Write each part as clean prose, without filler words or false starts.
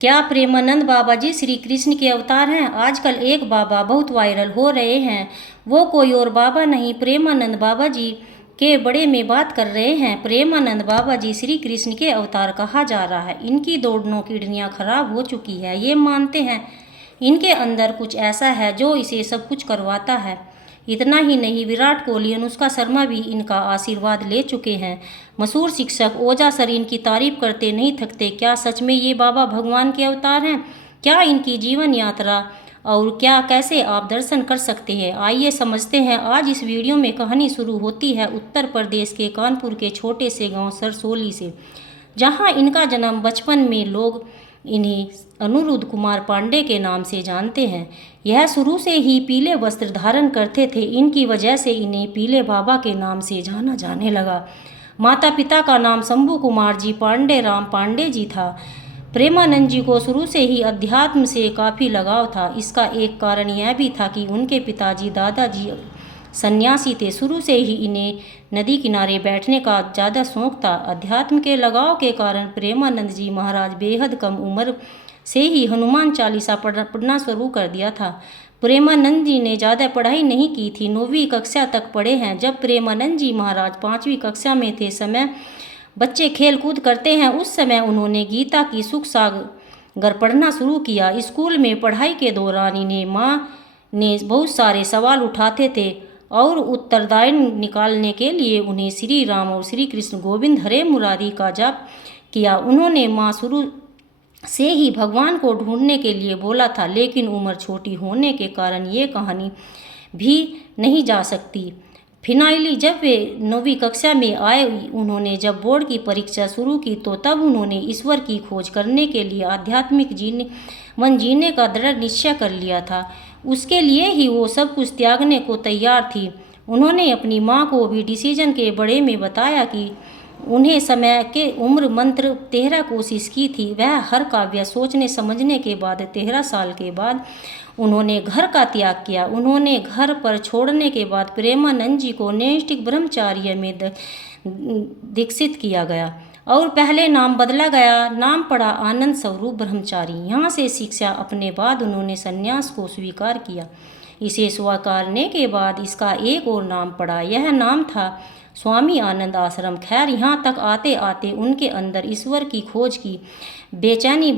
क्या प्रेमानंद बाबा जी श्री कृष्ण के अवतार हैं? आजकल एक बाबा बहुत वायरल हो रहे हैं। वो कोई और बाबा नहीं, प्रेमानंद बाबा जी के बड़े में बात कर रहे हैं। प्रेमानंद बाबा जी श्री कृष्ण के अवतार कहा जा रहा है। इनकी दोनों किडनियां खराब हो चुकी है। ये मानते हैं इनके अंदर कुछ ऐसा है जो इसे सब कुछ करवाता है। इतना ही नहीं, विराट कोहली, अनुष्का शर्मा भी इनका आशीर्वाद ले चुके हैं। मशहूर शिक्षक ओझा सर इनकी तारीफ करते नहीं थकते। क्या सच में ये बाबा भगवान के अवतार हैं? क्या इनकी जीवन यात्रा और क्या कैसे आप दर्शन कर सकते हैं, आइए समझते हैं। आज इस वीडियो में कहानी शुरू होती है उत्तर प्रदेश के कानपुर के छोटे से गांव सरसोली से, जहां इनका जन्म बचपन में लोग इन्हें अनिरुद्ध कुमार पांडे के नाम से जानते हैं। यह शुरू से ही पीले वस्त्र धारण करते थे। इनकी वजह से इन्हें पीले बाबा के नाम से जाना जाने लगा। माता पिता का नाम शंभू कुमार जी पांडे राम पांडे जी था। प्रेमानंद जी को शुरू से ही अध्यात्म से काफ़ी लगाव था। इसका एक कारण यह भी था कि उनके पिताजी दादाजी सन्यासी थे। शुरू से ही इन्हें नदी किनारे बैठने का ज़्यादा शौक था। अध्यात्म के लगाव के कारण प्रेमानंद जी महाराज बेहद कम उम्र से ही हनुमान चालीसा पढ़ना शुरू कर दिया था। प्रेमानंद जी ने ज़्यादा पढ़ाई नहीं की थी, 9वीं कक्षा तक पढ़े हैं। जब प्रेमानंद जी महाराज 5वीं कक्षा में थे, समय बच्चे खेल कूद करते हैं, उस समय उन्होंने गीता की सुख सागर पढ़ना शुरू किया। स्कूल में पढ़ाई के दौरान इन्हें माँ ने बहुत सारे सवाल उठाते थे और उत्तरदायी निकालने के लिए उन्हें श्री राम और श्री कृष्ण गोविंद हरे मुरारी का जाप किया। उन्होंने माँ शुरू से ही भगवान को ढूंढने के लिए बोला था, लेकिन उम्र छोटी होने के कारण ये कहानी भी नहीं जा सकती। फिनाइली जब वे 9वीं कक्षा में आए, उन्होंने जब बोर्ड की परीक्षा शुरू की तो तब उन्होंने ईश्वर की खोज करने के लिए आध्यात्मिक जीने का दृढ़ निश्चय कर लिया था। उसके लिए ही वो सब कुछ त्यागने को तैयार थी। उन्होंने अपनी माँ को भी डिसीजन के बड़े में बताया कि उन्हें समय के उम्र मंत्र 13 कोशिश की थी। वह हर काव्य सोचने समझने के बाद 13 साल के बाद उन्होंने घर का त्याग किया। उन्होंने घर पर छोड़ने के बाद प्रेमानंद जी को नैष्ठिक ब्रह्मचार्य में दीक्षित किया गया और पहले नाम बदला गया। नाम पड़ा आनंद स्वरूप ब्रह्मचारी। यहाँ से शिक्षा अपने बाद उन्होंने संन्यास को स्वीकार किया। इसे स्वीकारने के बाद इसका एक और नाम पड़ा। यह नाम था स्वामी आनंद आश्रम। खैर, यहाँ तक आते आते उनके अंदर ईश्वर की खोज की बेचैनी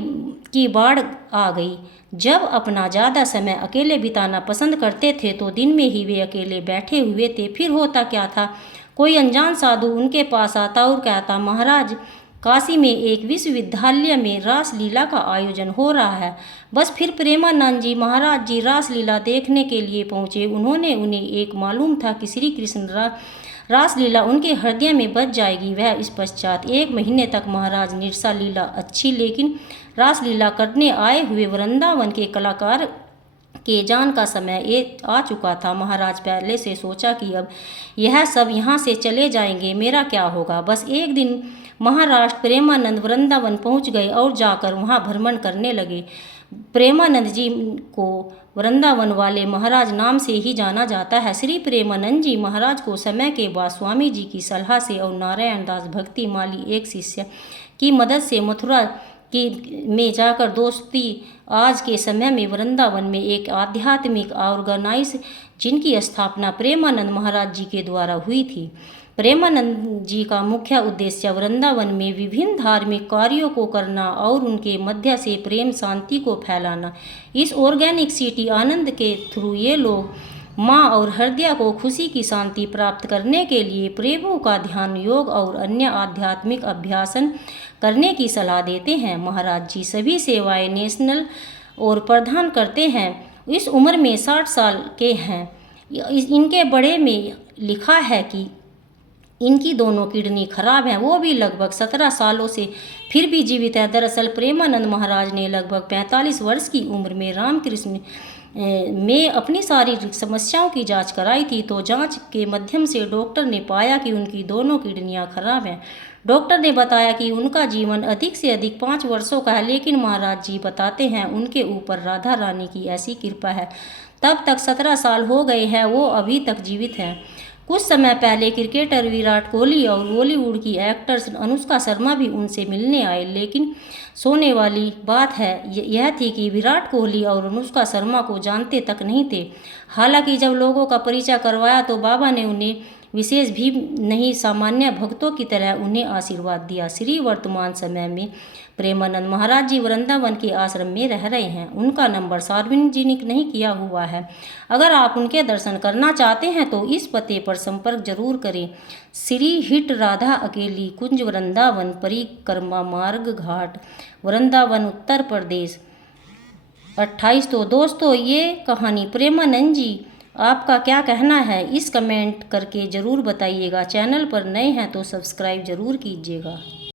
की बाढ़ आ गई। जब अपना ज़्यादा समय अकेले बिताना पसंद करते थे तो दिन में ही वे अकेले बैठे हुए थे। फिर होता क्या था, कोई अनजान साधु उनके पास आता और कहता, महाराज, काशी में एक विश्वविद्यालय में रासलीला का आयोजन हो रहा है। बस फिर प्रेमानंद जी महाराज जी रासलीला देखने के लिए पहुँचे। उन्हें एक मालूम था कि श्री कृष्ण रासलीला उनके हृदय में बच जाएगी। वह इस पश्चात 1 महीने तक महाराज निरसा लीला अच्छी लेकिन रासलीला करने आए हुए वृंदावन के कलाकार के जान का समय आ चुका था। महाराज पहले से सोचा कि अब यह सब यहाँ से चले जाएंगे, मेरा क्या होगा। बस एक दिन महाराष्ट्र प्रेमानंद वृंदावन पहुँच गए और जाकर वहाँ भ्रमण करने लगे। प्रेमानंद जी को वृंदावन वाले महाराज नाम से ही जाना जाता है। श्री प्रेमानंद जी महाराज को समय के बाद स्वामी जी की सलाह से और नारायण दास भक्ति माली एक शिष्य की मदद से मथुरा में जाकर दोस्ती आज के समय में वृंदावन में एक आध्यात्मिक ऑर्गेनाइज जिनकी स्थापना प्रेमानंद महाराज जी के द्वारा हुई थी। प्रेमानंद जी का मुख्य उद्देश्य वृंदावन में विभिन्न धार्मिक कार्यों को करना और उनके मध्य से प्रेम शांति को फैलाना। इस ऑर्गेनिक सिटी आनंद के थ्रू ये लोग माँ और हृदय को खुशी की शांति प्राप्त करने के लिए प्रभु का ध्यान, योग और अन्य आध्यात्मिक अभ्यासन करने की सलाह देते हैं। महाराज जी सभी सेवाएं नेशनल और प्रदान करते हैं। इस उम्र में 60 साल के हैं। इनके बड़े में लिखा है कि इनकी दोनों किडनी खराब हैं, वो भी लगभग 17 सालों से, फिर भी जीवित है। दरअसल प्रेमानंद महाराज ने लगभग 45 वर्ष की उम्र में रामकृष्ण में अपनी शारीरिक समस्याओं की जांच कराई थी, तो जांच के माध्यम से डॉक्टर ने पाया कि उनकी दोनों किडनियां खराब हैं। डॉक्टर ने बताया कि उनका जीवन अधिक से अधिक 5 वर्षों का है, लेकिन महाराज जी बताते हैं उनके ऊपर राधा रानी की ऐसी कृपा है, तब तक 17 साल हो गए हैं, वो अभी तक जीवित हैं। कुछ समय पहले क्रिकेटर विराट कोहली और बॉलीवुड की एक्ट्रेस अनुष्का शर्मा भी उनसे मिलने आए, लेकिन सोने वाली बात है यह थी कि विराट कोहली और अनुष्का शर्मा को जानते तक नहीं थे। हालांकि जब लोगों का परिचय करवाया तो बाबा ने उन्हें विशेष भी नहीं, सामान्य भक्तों की तरह उन्हें आशीर्वाद दिया। श्री वर्तमान समय में प्रेमानंद महाराज जी वृंदावन के आश्रम में रह रहे हैं। उनका नंबर सार्वजनिक नहीं किया हुआ है। अगर आप उनके दर्शन करना चाहते हैं तो इस पते पर संपर्क जरूर करें। श्री हिट राधा अकेली कुंज वृंदावन परिक्रमा मार्ग घाट वृंदावन उत्तर प्रदेश 28। तो दोस्तों ये कहानी प्रेमानंद जी, आपका क्या कहना है इस कमेंट करके ज़रूर बताइएगा। चैनल पर नए हैं तो सब्सक्राइब ज़रूर कीजिएगा।